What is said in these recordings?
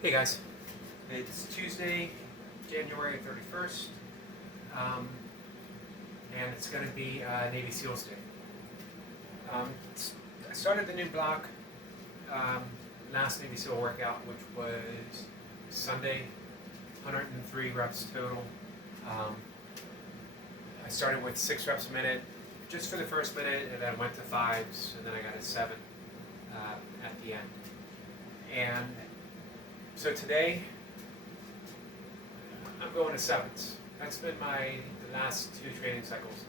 Hey guys, it's Tuesday, January 31st, and it's going to be Navy SEALs Day. I started the new block, last Navy SEAL workout, which was Sunday, 103 reps total. I started with 6 reps a minute, just for the first minute, and then went to 5s, and then I got a 7 at the end. And so today, I'm going to 7s. That's been the last 2 training cycles,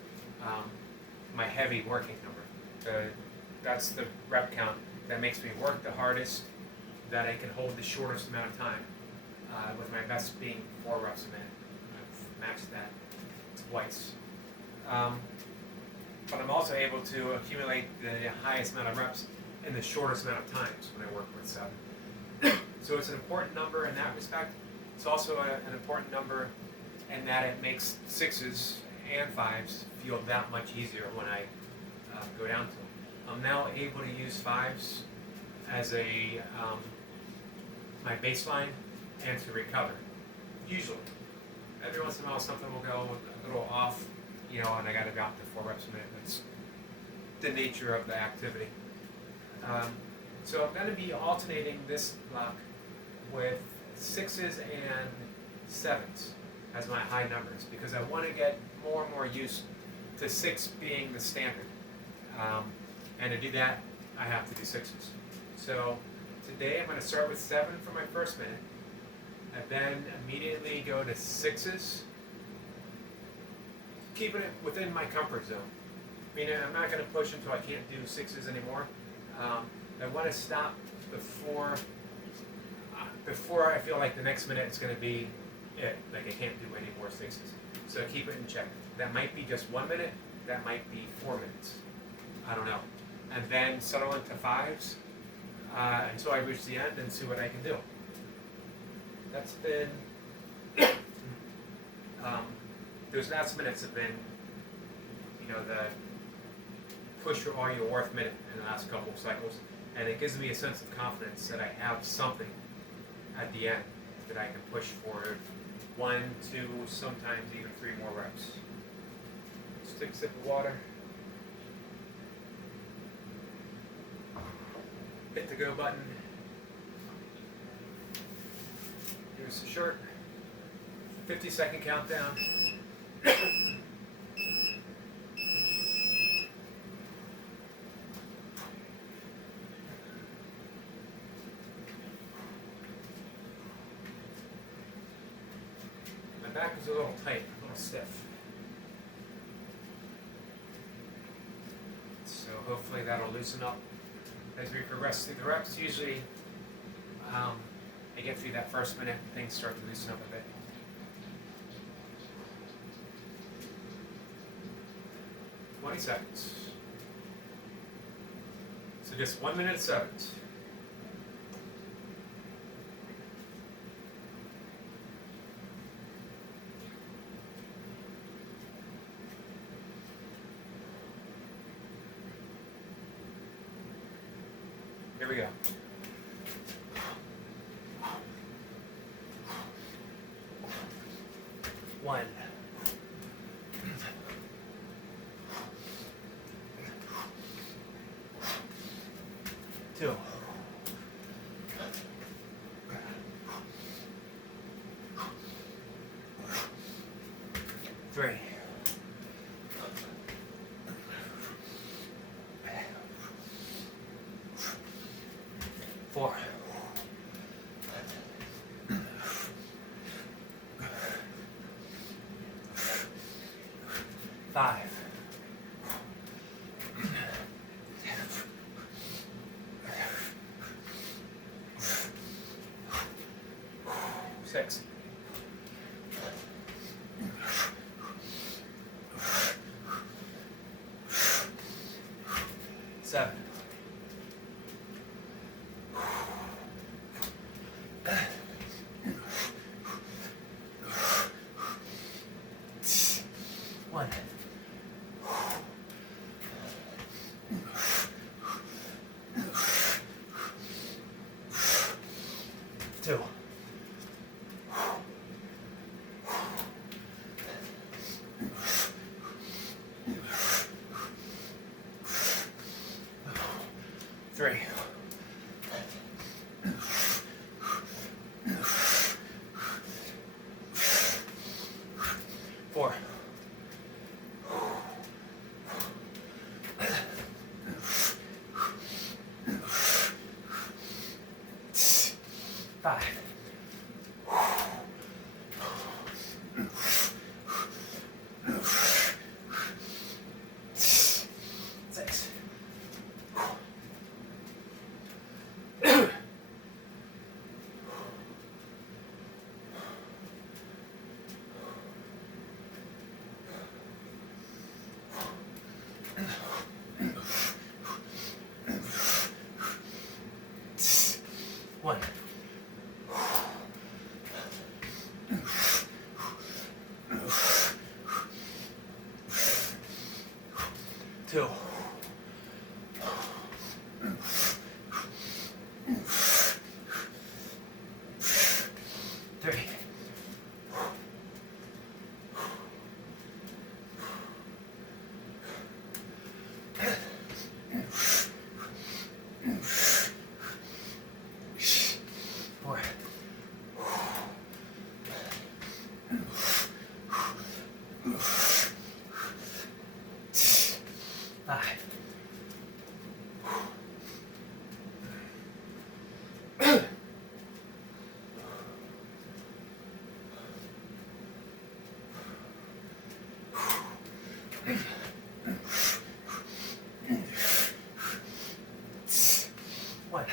my heavy working number. That's the rep count that makes me work the hardest, that I can hold the shortest amount of time, with my best being 4 reps a minute. I've matched that twice. But I'm also able to accumulate the highest amount of reps in the shortest amount of times when I work with 7. So it's an important number in that respect. It's also an important number in that it makes 6s and 5s feel that much easier when I go down to them. I'm now able to use 5s as my baseline and to recover. Usually. Every once in a while something will go a little off, and I got to drop to 4 reps a minute. That's the nature of the activity. So I'm going to be alternating this block with 6s and 7s as my high numbers, because I want to get more and more used to 6 being the standard. And to do that, I have to do 6s. So today I'm going to start with 7 for my first minute, and then immediately go to 6s, keeping it within my comfort zone. Meaning I'm not going to push until I can't do 6s anymore. I want to stop before I feel like the next minute it's going to be it. Like I can't do any more 6s. So keep it in check. That might be just 1 minute. That might be 4 minutes. I don't know. And then settle into 5s until I reach the end and see what I can do. That's been those last minutes have been, the push your all your worth minute in the last couple of cycles. And it gives me a sense of confidence that I have something at the end that I can push for 1, 2, sometimes even 3 more reps. Just take a sip of water. Hit the go button. Here's the short 50-second countdown. My back is a little tight, a little stiff. So hopefully that'll loosen up as we progress through the reps. Usually I get through that first minute and things start to loosen up a bit. "20 seconds. So just 1 minute 7s. Here we go. One. 2. 3. 4. 5. 6. 7. 1. 2. 5. 6. 1. 2. 3. 4. 5. 1.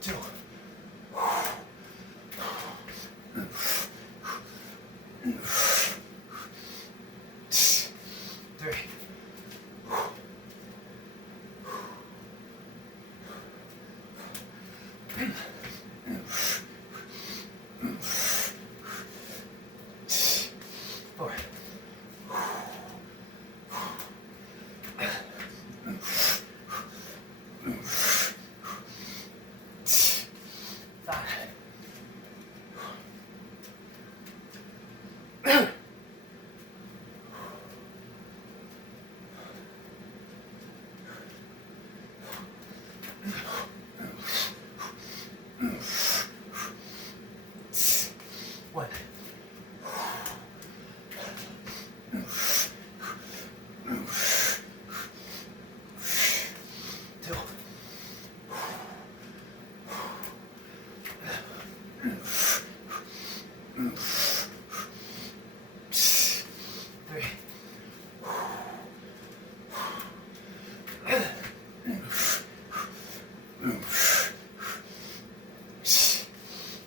2. 3. 4. 5. 1. 2. 3.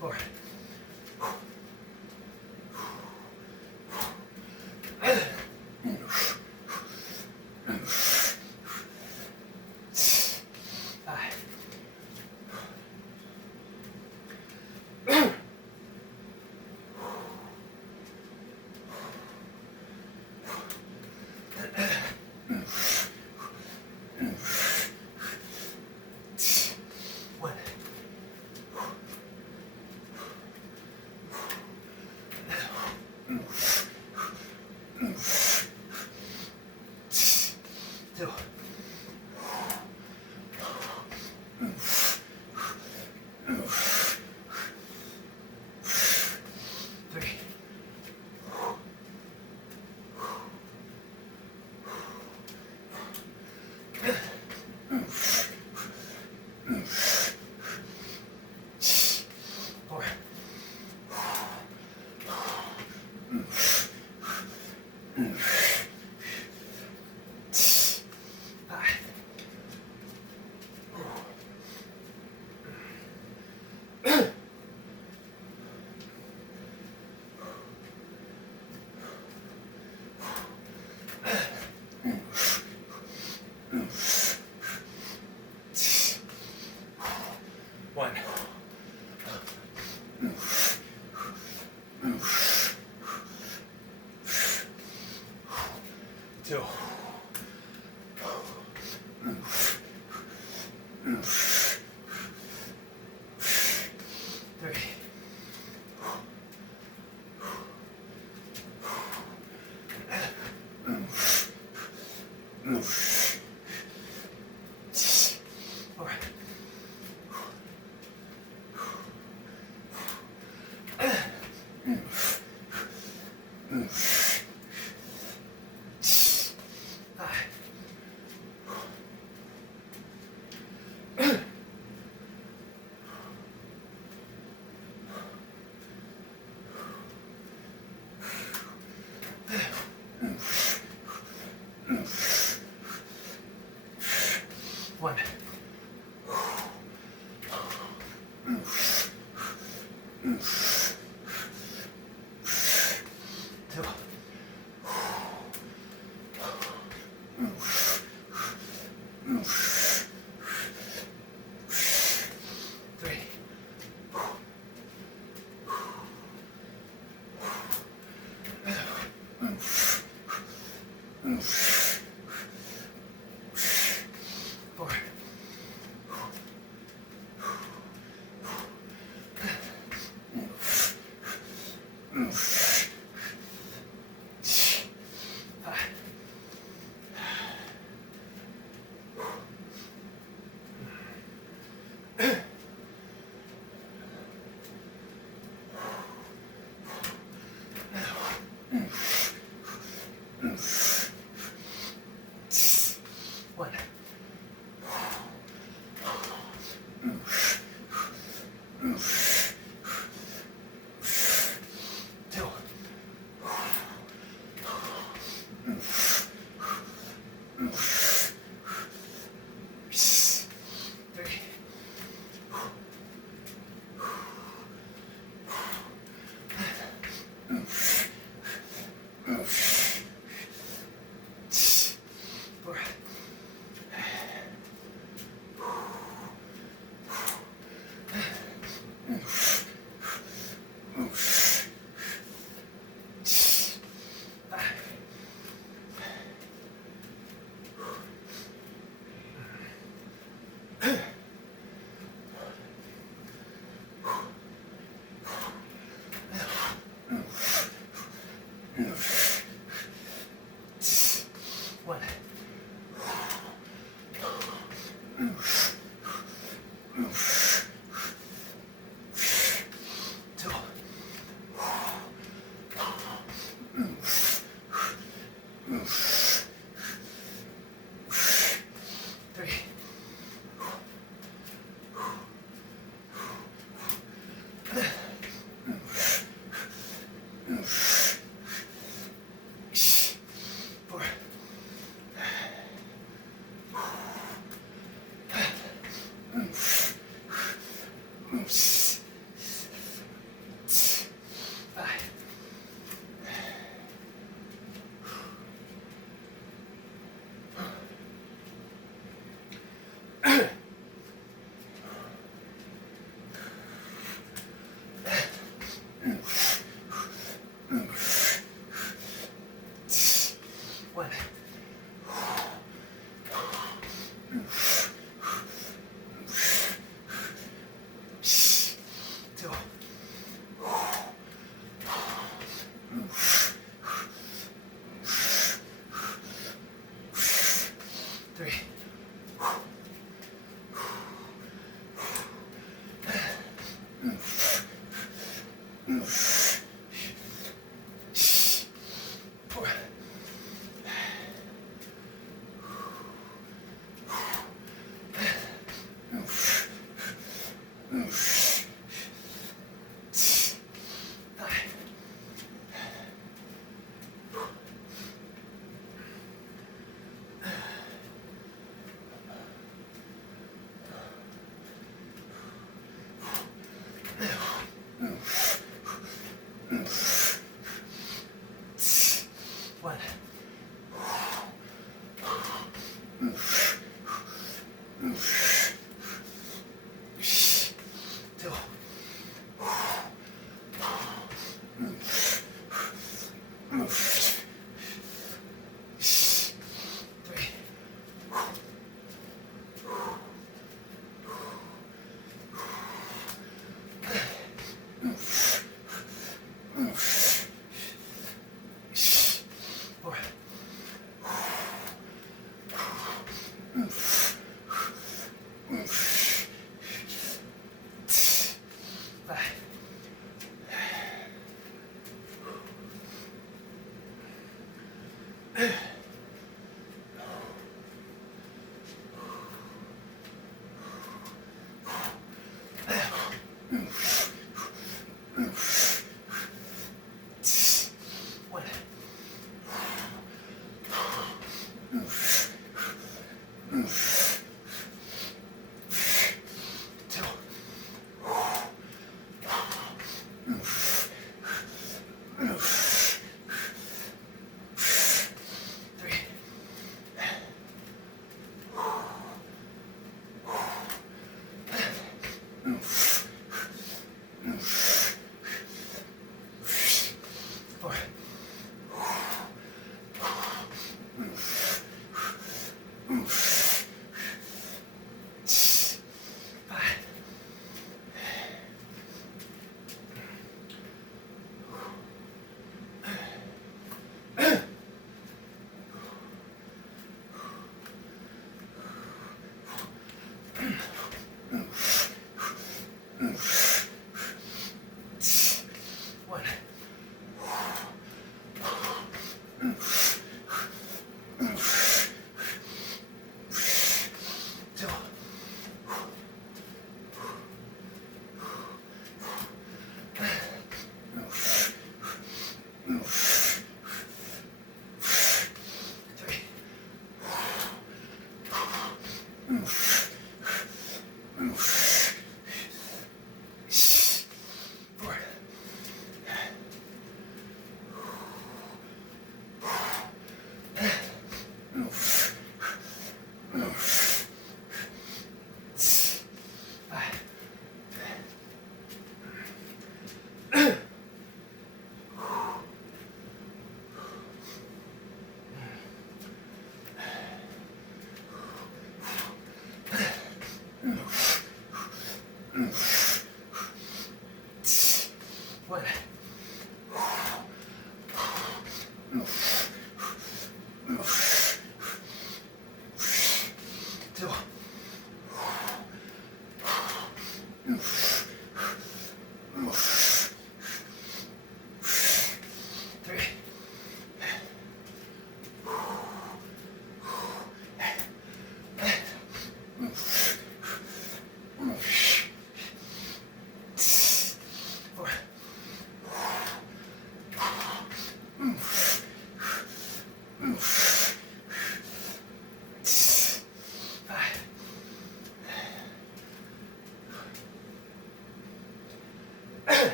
4. 5. 1. 2. 3. 4. 5. 1. 2. 3. 4. 5. One. Two. Three. Four. Five. One. Two. Three. Four. Five. One. Two. Three. Four. Five. One. Two. Three. Four. Five.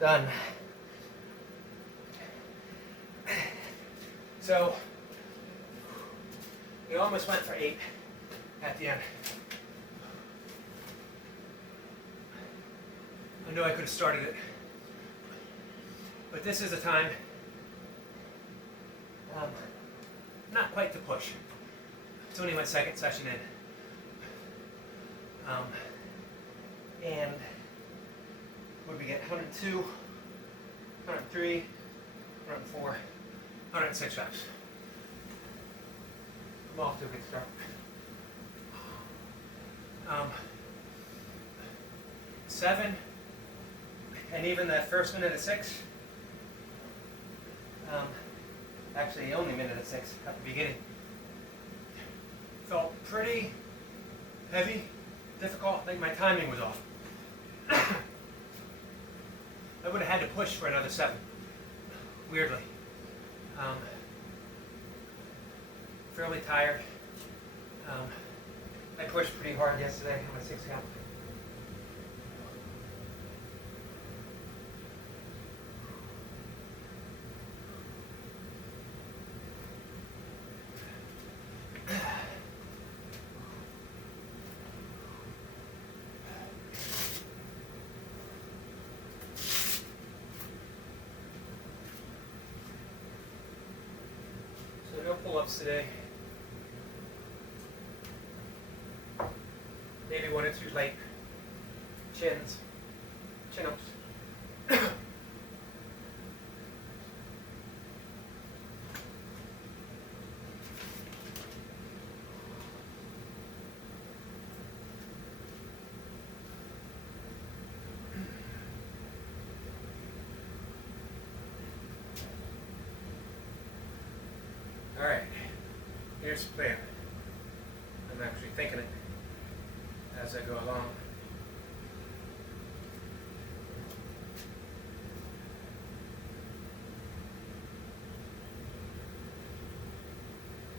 Done. So, we almost went for 8 at the end. I know I could have started it, but this is a time, not quite to push. It's only my second session in. And what did we get? 102, 103, 104, 106 reps. I'm off to a good start. 7, and even the first minute of 6, actually only minute of 6 at the beginning, felt pretty heavy, difficult, like my timing was off. I would have had to push for another 7, weirdly. Fairly tired. I pushed pretty hard yesterday on my 6 count. So no pull-ups today. Maybe 1 or 2 light chins, chin-ups. All right, here's the plan. I'm actually thinking it as I go along.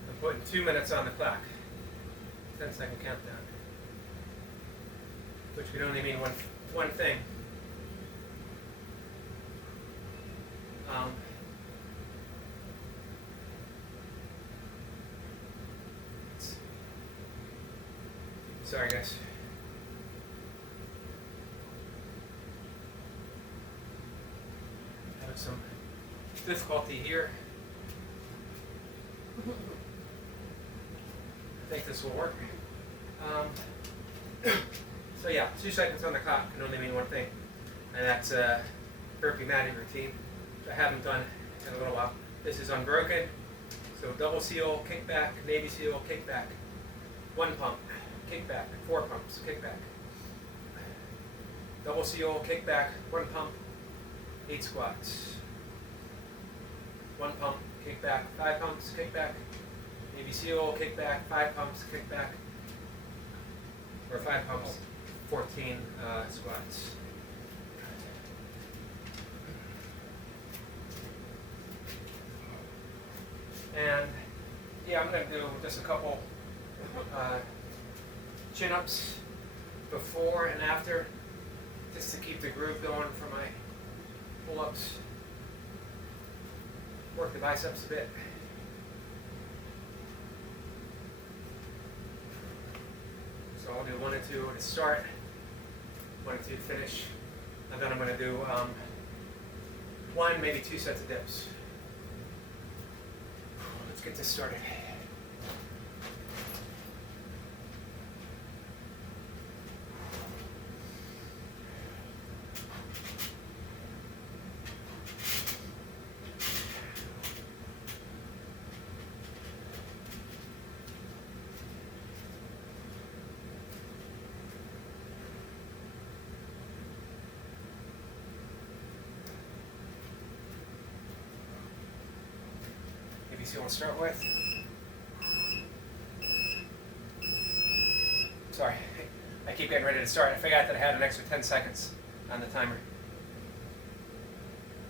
I'm putting 2 minutes on the clock. 10-second countdown. Which can only mean one thing. Sorry guys. Having some difficulty here. I think this will work. So yeah, 2 seconds on the clock can only mean one thing, and that's a burpee matting routine, which I haven't done in a little while. This is unbroken, so double seal, kick back, Navy seal, kick back. 1 pump, kick back, 4 pumps, kick back. Double seal, kick back, 1 pump, 8 squats. 1 pump, kick back, 5 pumps, kick back. Navy seal, kick back, 5 pumps, kick back. Or 5 pumps, 14 squats. And yeah, I'm going to do just a couple chin-ups before and after, just to keep the groove going for my pull-ups. Work the biceps a bit. So I'll do 1 and 2 to start, 1 and 2 to finish, and then I'm going to do 1, maybe 2 sets of dips. Let's get this started. See what I'll start with. Sorry, I keep getting ready to start. I forgot that I had an extra 10 seconds on the timer.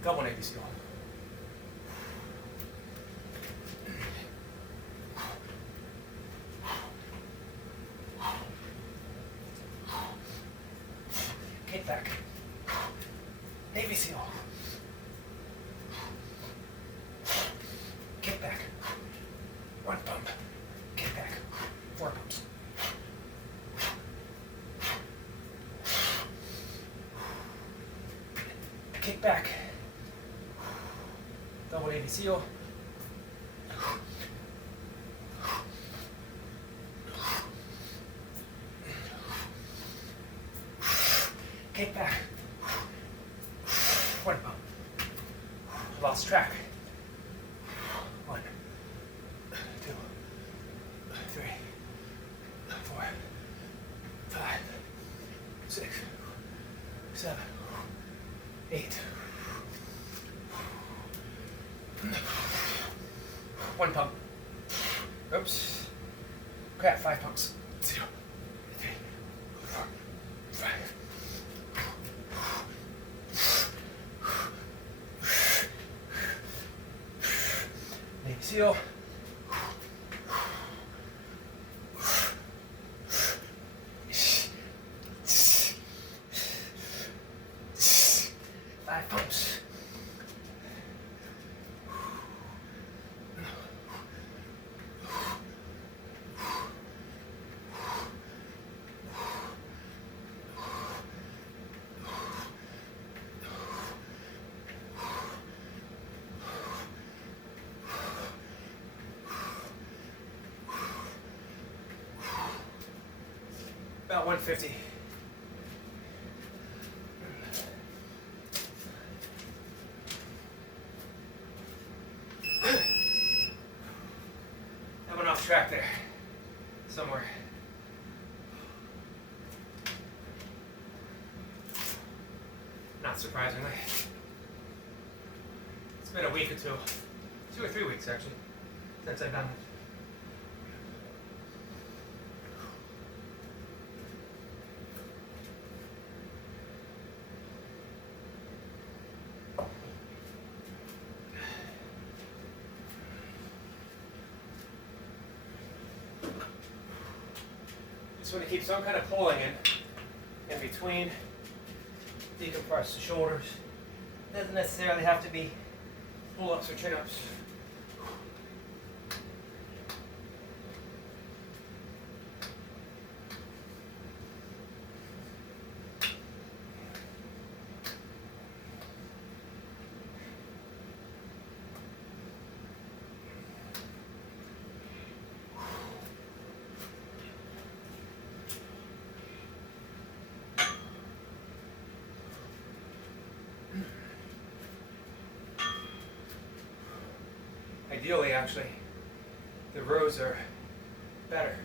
Double Navy seal. Kick back. Navy seal. Kick back. 1 pump. Kick back. 4 pumps. Kick back. Double Navy seal. Kick back. 1 pump. Lost track. 1, 2, 3, 4, 5, 6, 7, 8. 1 pump. Oops. Crap, 5 pumps. 0, 3, 4, 5. Navy seal. 5 pumps. About 150. I went off track there, somewhere. Not surprisingly. It's been a week or 2, 2 or 3 weeks actually, since I've done it. Just want to keep some kind of pulling in between. Decompress the shoulders. Doesn't necessarily have to be pull-ups or chin-ups. Ideally, actually, the rows are better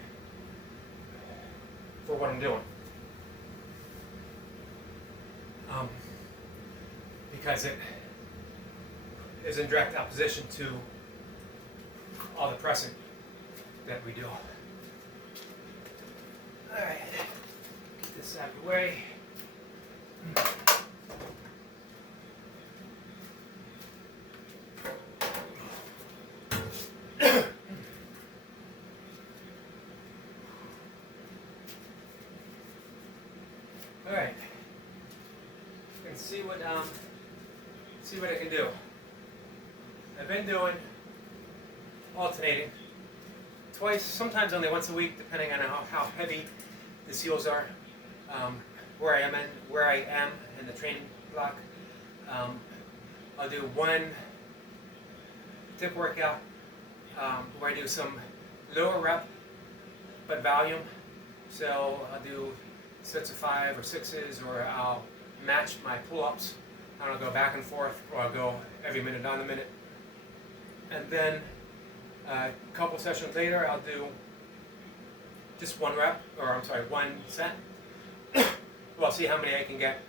for what I'm doing. Because it is in direct opposition to all the pressing that we do. Alright, get this out of the way. Alright, and see what I can do. I've been doing alternating twice, sometimes only once a week, depending on how heavy the seals are, where I am in the training block. I'll do one dip workout where I do some lower rep but volume. So I'll do sets of 5 or 6s, or I'll match my pull-ups. And I'll go back and forth, or I'll go every minute on the minute. And then a couple sessions later, I'll do just one set. Well, see how many I can get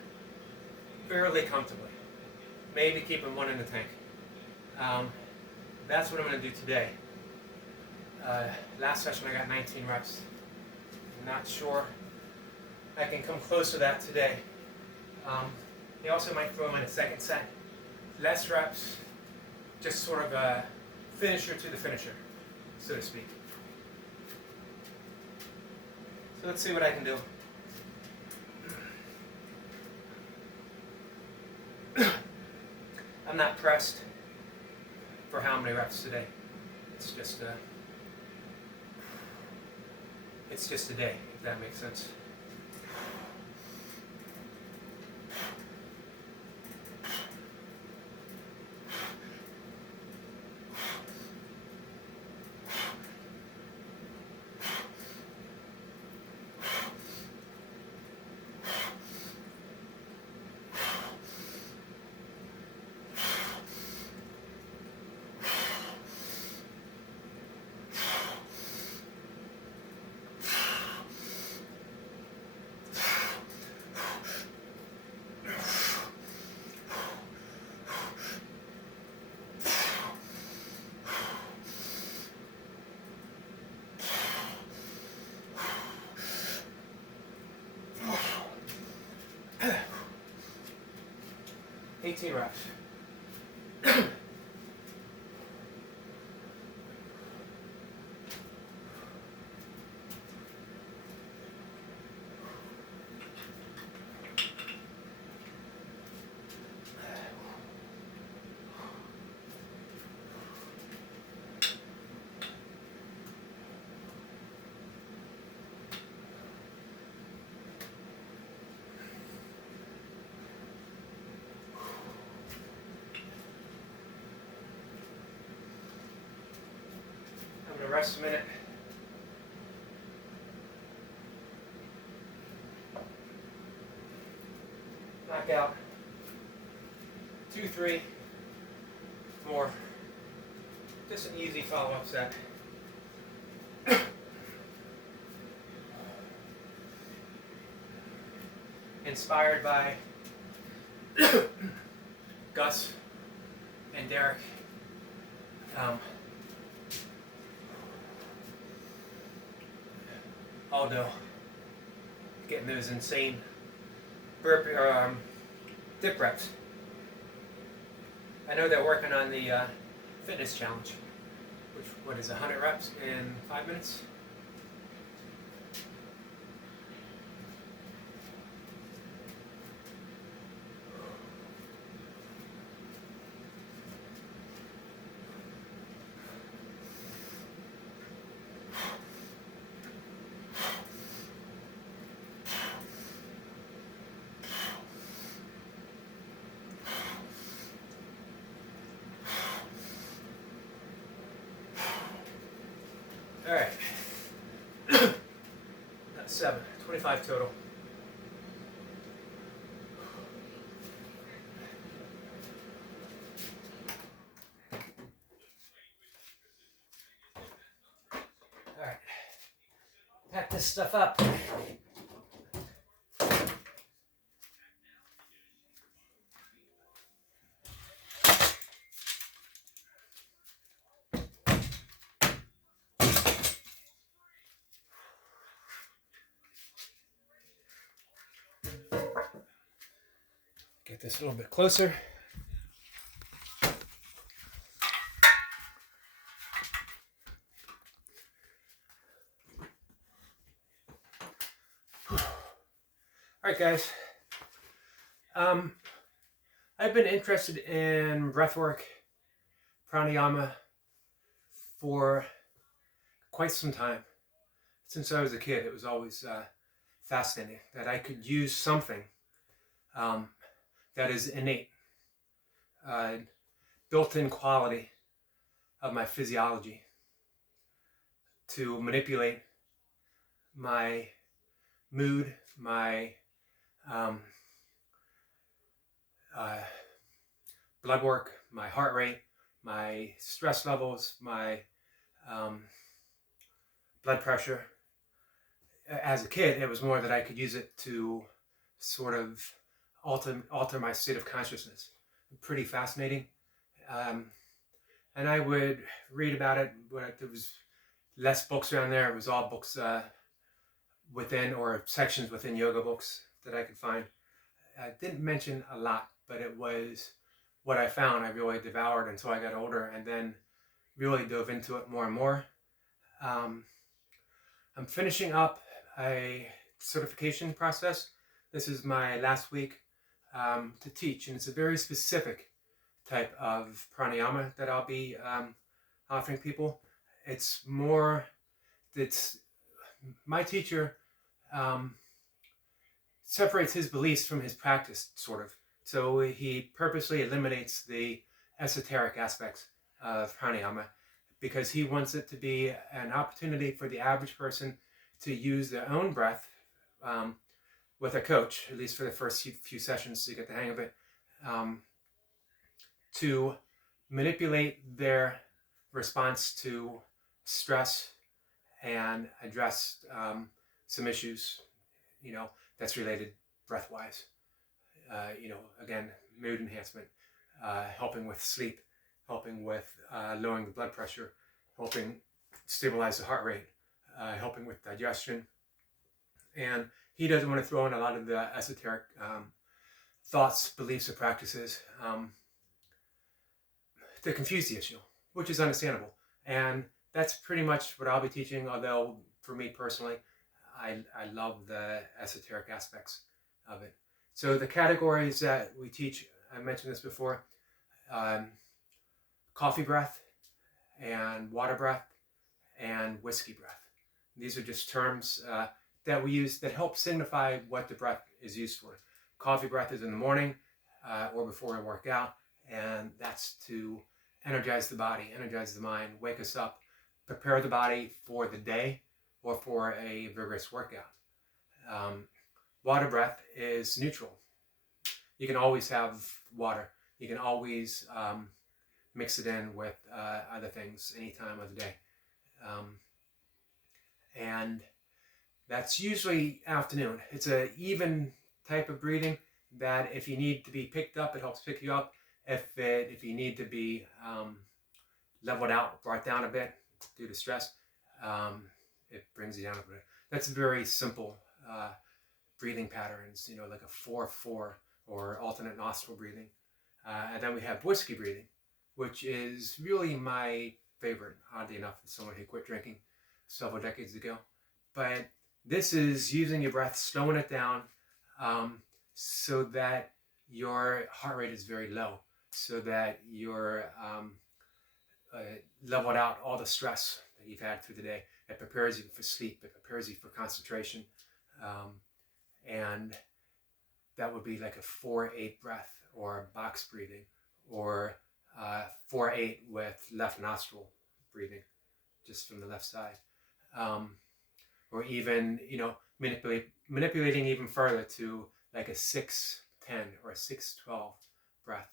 fairly comfortably. Maybe keeping one in the tank. That's what I'm going to do today. Last session I got 19 reps. I'm not sure I can come close to that today. You also might throw in a second set. Less reps, just sort of a finisher to the finisher, so to speak. So let's see what I can do. I'm not pressed for how many reps today. It's just a day, if that makes sense. Eighteen reps. I'm going to rest a minute. Knock out 2, 3 more. Just an easy follow-up set. Inspired by Gus and Derek. Aldo getting those insane burpee or dip reps. I know they're working on the fitness challenge, what is 100 reps in 5 minutes? All right, that's 7, 25 total. this stuff up. Get this a little bit closer. All right, guys. I've been interested in breathwork, pranayama, for quite some time. Since I was a kid, it was always fascinating that I could use something that is innate, built-in quality of my physiology to manipulate my mood, my blood work, my heart rate, my stress levels, my blood pressure. As a kid, it was more that I could use it to sort of alter my state of consciousness. Pretty fascinating. And I would read about it, but there was less books around there. It was all books within, or sections within yoga books that I could find. I didn't mention a lot, but it was what I found I really devoured until I got older, and then really dove into it more and more. I'm finishing up a certification process. This is my last week to teach, and it's a very specific type of pranayama that I'll be offering people. It's my teacher separates his beliefs from his practice, sort of. So he purposely eliminates the esoteric aspects of pranayama because he wants it to be an opportunity for the average person to use their own breath with a coach, at least for the first few sessions to get the hang of it, to manipulate their response to stress and address some issues, that's related breath-wise. Again, mood enhancement, helping with sleep, helping with lowering the blood pressure, helping stabilize the heart rate, helping with digestion. And he doesn't want to throw in a lot of the esoteric thoughts, beliefs, or practices to confuse the issue, which is understandable. And that's pretty much what I'll be teaching, although for me personally, I love the esoteric aspects of it. So the categories that we teach, I mentioned this before, coffee breath and water breath and whiskey breath. These are just terms that we use that help signify what the breath is used for. Coffee breath is in the morning or before I work out, and that's to energize the body, energize the mind, wake us up, prepare the body for the day or for a vigorous workout. Water breath is neutral. You can always have water. You can always mix it in with other things any time of the day. And that's usually afternoon. It's an even type of breathing that if you need to be picked up, it helps pick you up. If you need to be leveled out, brought down a bit due to stress, it brings you down a bit. That's very simple breathing patterns, like a 4-4 or alternate nostril breathing. And then we have whiskey breathing, which is really my favorite, oddly enough, as someone who quit drinking several decades ago. But this is using your breath, slowing it down so that your heart rate is very low, so that you're leveled out all the stress that you've had through the day. It prepares you for sleep. It prepares you for concentration. And that would be like a 4-8 breath, or box breathing, or 4-8 with left nostril breathing, just from the left side. Or even, manipulating even further to like a 6-10 or a 6-12 breath.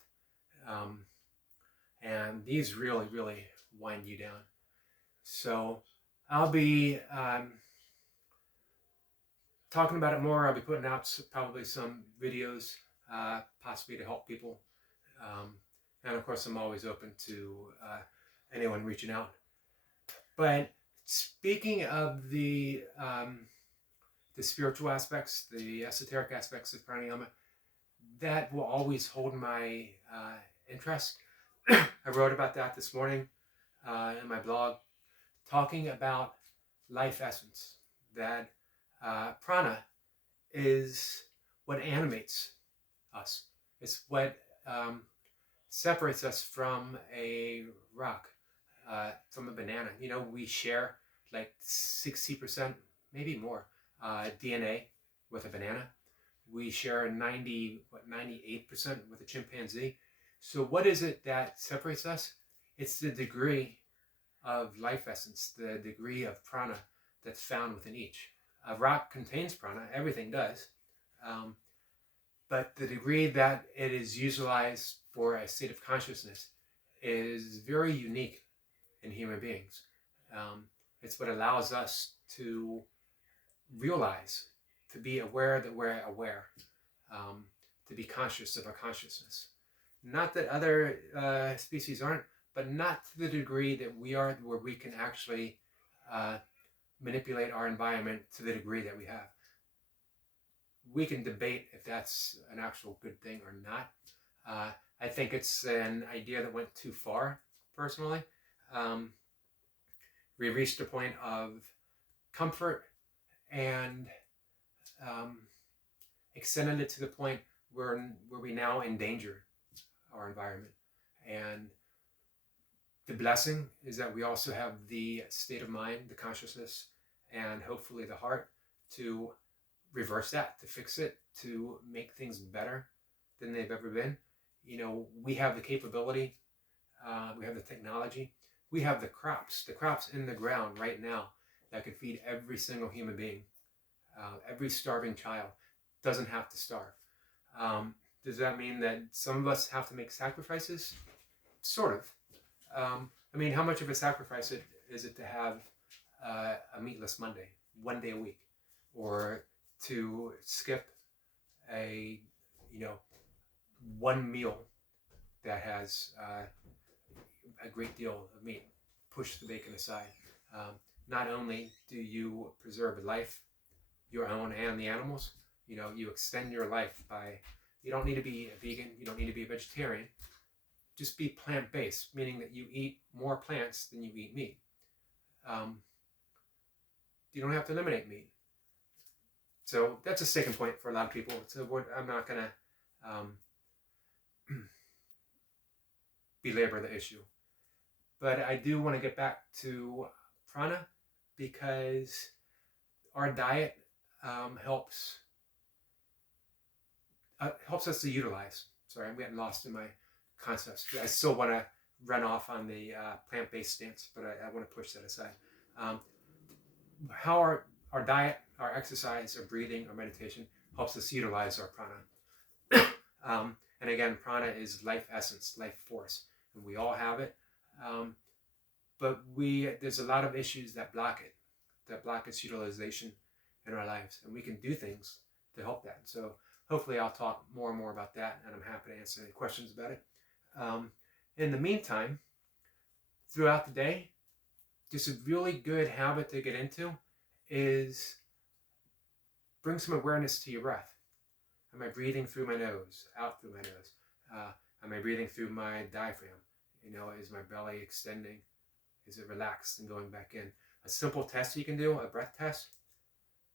And these really, really wind you down. So I'll be talking about it more. I'll be putting out probably some videos, possibly to help people. And of course, I'm always open to anyone reaching out. But speaking of the spiritual aspects, the esoteric aspects of pranayama, that will always hold my interest. I wrote about that this morning in my blog, talking about life essence, that prana is what animates us. It's what separates us from a rock, from a banana. You know, we share like 60%, maybe more, DNA with a banana. We share 98% with a chimpanzee. So what is it that separates us? It's the degree of life essence, the degree of prana that's found within each. A rock contains prana, everything does. But the degree that it is utilized for a state of consciousness is very unique in human beings. It's what allows us to realize, to be aware that we're aware, to be conscious of our consciousness. Not that other species aren't, but not to the degree that we are, where we can actually manipulate our environment to the degree that we have. We can debate if that's an actual good thing or not. I think it's an idea that went too far, personally. We reached a point of comfort and extended it to the point where we now endanger our environment. And the blessing is that we also have the state of mind, the consciousness, and hopefully the heart to reverse that, to fix it, to make things better than they've ever been. You know, we have the capability, we have the technology, we have the crops in the ground right now that could feed every single human being. Every starving child doesn't have to starve. Does that mean that some of us have to make sacrifices? Sort of. I mean, how much of a sacrifice is it to have a meatless Monday, 1 day a week, or to skip one meal that has a great deal of meat, push the bacon aside. Not only do you preserve life, your own and the animals, you extend your life by, you don't need to be a vegan, you don't need to be a vegetarian, just be plant-based, meaning that you eat more plants than you eat meat. You don't have to eliminate meat. So that's a sticking point for a lot of people. So I'm not going to belabor the issue. But I do want to get back to prana, because our diet helps us to utilize. Sorry, I'm getting lost in my concepts. I still want to run off on the plant-based stance, but I want to push that aside. How our diet, our exercise, our breathing, our meditation helps us utilize our prana. And again, prana is life essence, life force, and we all have it. But there's a lot of issues that block its utilization in our lives, and we can do things to help that. So hopefully I'll talk more and more about that, and I'm happy to answer any questions about it. In the meantime, throughout the day, just a really good habit to get into is bring some awareness to your breath. Am I breathing through my nose, out through my nose? Am I breathing through my diaphragm? Is my belly extending? Is it relaxed and going back in? A simple test you can do, a breath test.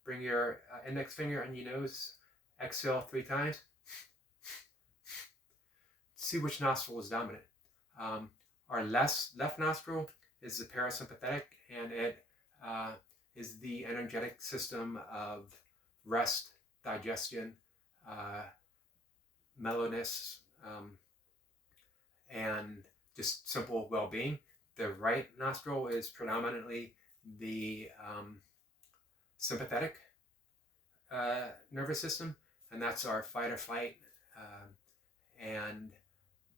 Bring your index finger on your nose, exhale 3 times. See which nostril is dominant. Our left nostril is the parasympathetic, and it is the energetic system of rest, digestion, mellowness, and just simple well-being. The right nostril is predominantly the sympathetic nervous system, and that's our fight or flight, and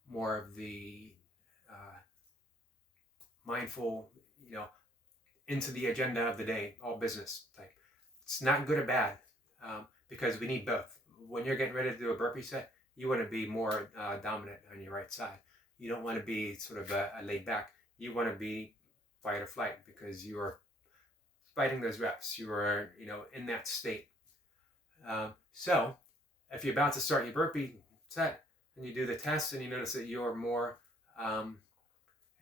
more of the mindful, into the agenda of the day, all business type. It's not good or bad. because we need both. When you're getting ready to do a burpee set, you want to be more dominant on your right side. You don't want to be sort of a laid back. You want to be fight or flight because you are fighting those reps. You are, in that state. So if you're about to start your burpee set and you do the test and you notice that you're more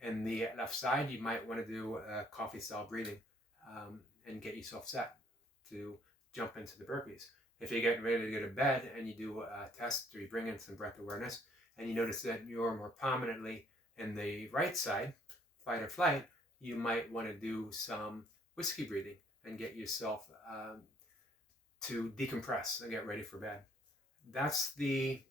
in the left side, you might want to do a coffee style breathing and get yourself set to jump into the burpees. If you're getting ready to go to bed and you do a test or you bring in some breath awareness and you notice that you're more prominently in the right side, fight or flight, you might want to do some whiskey breathing and get yourself to decompress and get ready for bed. That's the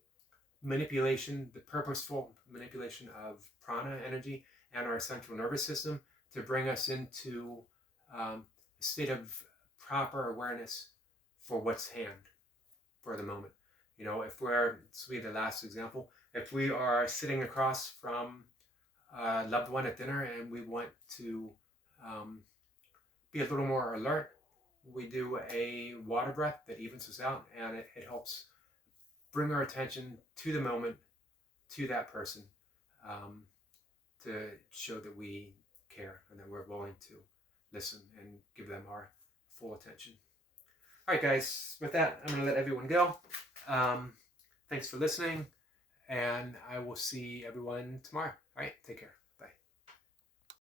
manipulation, the purposeful manipulation of prana energy and our central nervous system to bring us into a state of proper awareness for what's hand for the moment. If this will be the last example, if we are sitting across from a loved one at dinner and we want to be a little more alert, we do a water breath that evens us out, and it helps bring our attention to the moment, to that person, to show that we care and that we're willing to listen and give them our full attention. All right, guys, with that, I'm going to let everyone go. Thanks for listening, and I will see everyone tomorrow. All right, take care.